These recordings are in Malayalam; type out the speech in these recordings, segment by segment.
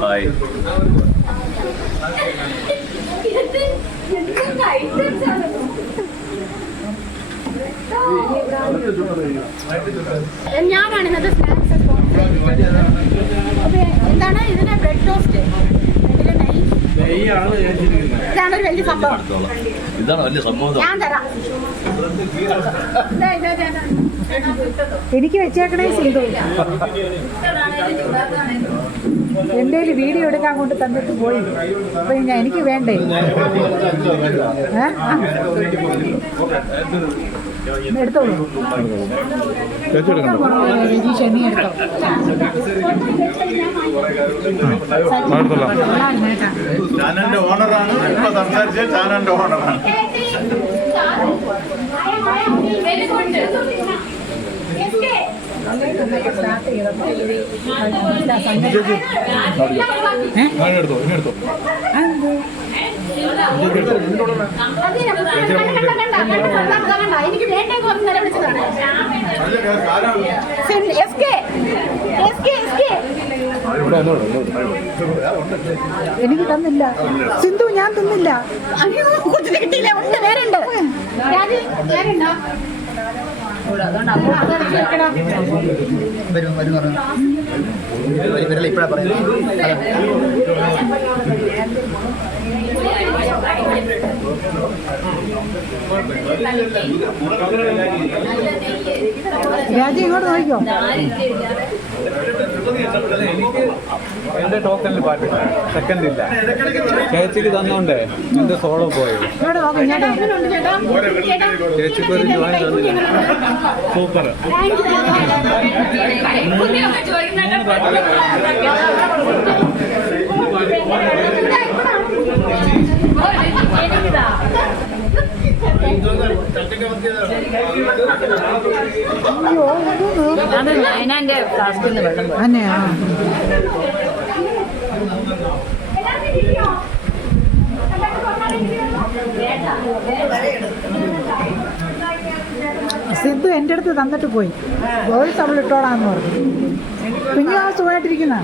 ഹായ്. ഞാനാണ് ഇന്നത്തെ സ്നാക്സ് അപ്പൊ എന്താണ് ഇതിന്റെ ബ്രെഡ് ടോസ്റ്റ് ഇതിലെ നെയ്യ് ഇതാണ് ഒരു വലിയ സംഭവം എടുത്തോളാം ഇതാണ് വലിയ സംഭവം ഞാൻ. എനിക്ക് വെച്ചേക്കണേ സിന്ധു. എന്റെ വീഡിയോ എടുക്കാൻ കൊണ്ട് തന്നിട്ട് പോയി. അപ്പൊ ഞാൻ എനിക്ക് വേണ്ടേ? ഏ? എടുത്തോളൂ. രജീഷ് നീ എടുത്തോ. ചാനലിന്റെ ഓണറാണ്. ഇപ്പൊ സംസാരിച്ച ചാനലിന്റെ ഓണറാണ്. അതെന്ത്? എനിക്ക് വേണ്ട കുറച്ച് നേരം വിളിച്ചതാണ് S K. S K S K. എനിക്ക് തന്നില്ല. സിന്ധു ഞാൻ തന്നില്ല. അയ്യോ കൊച്ചിന് കിട്ടിയില്ല? ഉണ്ട് വേറുണ്ട് രാജി വേറുണ്ടോ വരും വരും പറഞ്ഞു ഇവരല്ല ഇപ്പഴാ പറയുന്നത്. രാജി ഇങ്ങോട്ട് നോക്കിക്കോ. എന്റെ ടോക്കണിൽ പാട്ടില്ല സെക്കൻഡ് ഇല്ല. ചേച്ചിക്ക് തന്നോണ്ടേ എന്റെ സോളോ പോയത് ചേച്ചിക്ക് ഒരു ജോയിൻ തന്നില്ല. സൂപ്പർ అదే എന്റെ അടുത്ത് തന്നിട്ട് പോയി. ഗേൾസ് അവൾ ഇട്ടോളാന്ന് പറഞ്ഞു. കുഞ്ഞു ആ സുഖമായിട്ടിരിക്കുന്ന?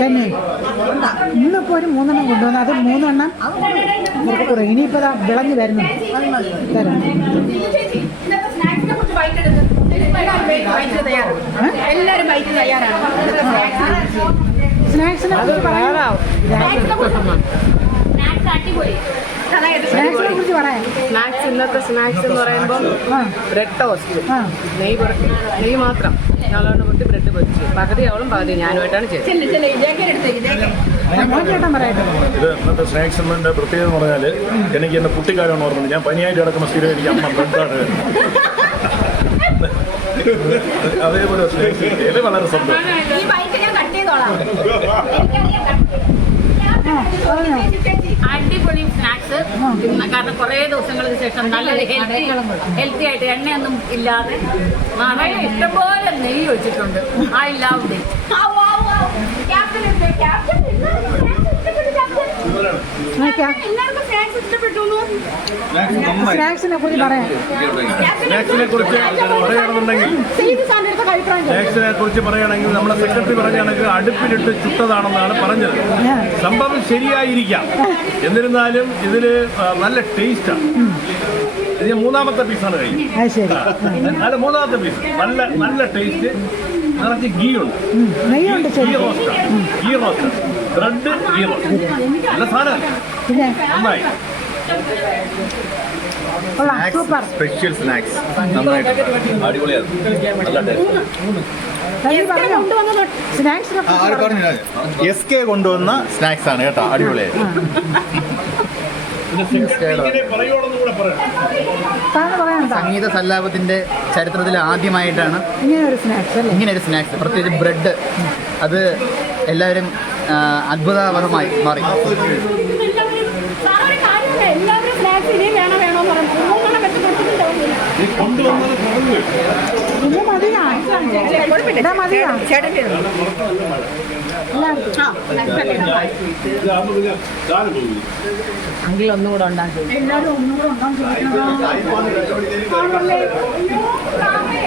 തന്നെ. ഇന്നിപ്പോൾ ഒരു മൂന്നെണ്ണം കൊണ്ടുവന്നു അത് മൂന്നെണ്ണം കുറേ. ഇനിയിപ്പോൾ വിളഞ്ഞു വരുന്നു. തരാം. സ്നാക്സിനെ കുറിച്ച് പറയാം. എടുക്കും എല്ലാവരും ബൈറ്റ് തയ്യാറാണ് സ്നാക്സിനെ കുറിച്ച് പറയാം സ്നാക്സിനെ കുറിച്ച് സ്നാക്സ് അടിപൊളി. സ്നാക്സിനെ കുറിച്ച് പറയാം. സ്നാക്സ് ഇന്നത്തെ സ്നാക്സ് എന്ന് പറയുമ്പോൾ ബ്രെഡ് ടോസ്റ്റ്. നെയ് നെയ്യ് മാത്രം. ഞങ്ങളോട് പൊട്ടി ബ്രെഡ് പൊരിച്ചു. പകുതി അവളും പകുതി ഞാനുമായിട്ടാണ് ചെയ്തത്. ഇത് ഇന്നത്തെ സ്നാക്സ് എന്നതിന്റെ പ്രത്യേകത എന്ന് പറഞ്ഞാൽ എനിക്ക് എന്റെ കുട്ടിക്കാലമാണ് ഓർമ്മയുണ്ട് ഞാൻ പനിയായിട്ട് കിടക്കുന്ന സ്ഥിരം എനിക്ക് അമ്മ ബ്രെഡാണ് അതേപോലെ സ്നാക്സ് കിട്ടിയത് വളരെ സന്തോഷം. എനിക്കറിയാം. അടിപൊളി സ്നാക്സ്. കാരണം കുറേ ദിവസങ്ങൾക്ക് ശേഷം നല്ല ഹെൽത്തി ഹെൽത്തി ആയിട്ട് എണ്ണയൊന്നും ഇല്ലാതെ ഇഷ്ടംപോലെ നെയ്യ് വെച്ചിട്ടുണ്ട് ഐ ആ, wow, എന്ന്. സ്നാക്സിനെ കുറിച്ച് പറയാം. സ്നാക്സിനെ കുറിച്ച് പറയുകയാണെന്നുണ്ടെങ്കിൽ. സ്നാക്സിനെ കുറിച്ച് പറയുകയാണെങ്കിൽ നമ്മുടെ സെക്രട്ടറി പറഞ്ഞ കണക്ക് അടുപ്പിലിട്ട് ചുട്ടതാണെന്നാണ് പറഞ്ഞത്. സംഭവം ശരിയായിരിക്കാം. എന്നിരുന്നാലും ഇതിൽ നല്ല ടേസ്റ്റാണ് ഇത് മൂന്നാമത്തെ പീസാണ് കഴിക്കുന്നത്. ശരി. അല്ല മൂന്നാമത്തെ പീസ് നല്ല നല്ല ടേസ്റ്റ് നിറച്ച് ഗീ ഉണ്ട്. ഗീ ശരി roast ghee roast bread ghee roast നല്ല സാധനം പിന്നെ super. Special snacks. S K കൊണ്ടുവന്ന സ്നാക്സ് ആണ് കേട്ടോ അടിപൊളിയായി. സംഗീത സല്ലാപത്തിന്റെ ചരിത്രത്തിൽ ആദ്യമായിട്ടാണ് ഇങ്ങനെ ഒരു സ്നാക്സ് അല്ലേ? ഇങ്ങനെ സ്നാക്സ് പ്രത്യേകിച്ച് ബ്രെഡ് അത് എല്ലാവരും അത്ഭുതപരമായി അത്ഭുതകരമായി മാറി എല്ലാവരും സാർ ഒരു കാര്യമുണ്ട് എല്ലാവരും സ്നാക്സ് ഇനിയും വേണോ വേണോ എന്ന് പറയുമ്പോൾ മൂന്നെണ്ണം വെച്ച് കൊടുത്തിട്ടുണ്ടാവില്ല മതിയാ അങ്കിൾ ഒന്നുകൂടെ ഉണ്ടാക്കി എല്ലാവരും ഒന്നുകൂടെ ഉണ്ടാകും ചോദിക്കണതാ ആണല്ലേ അയ്യോ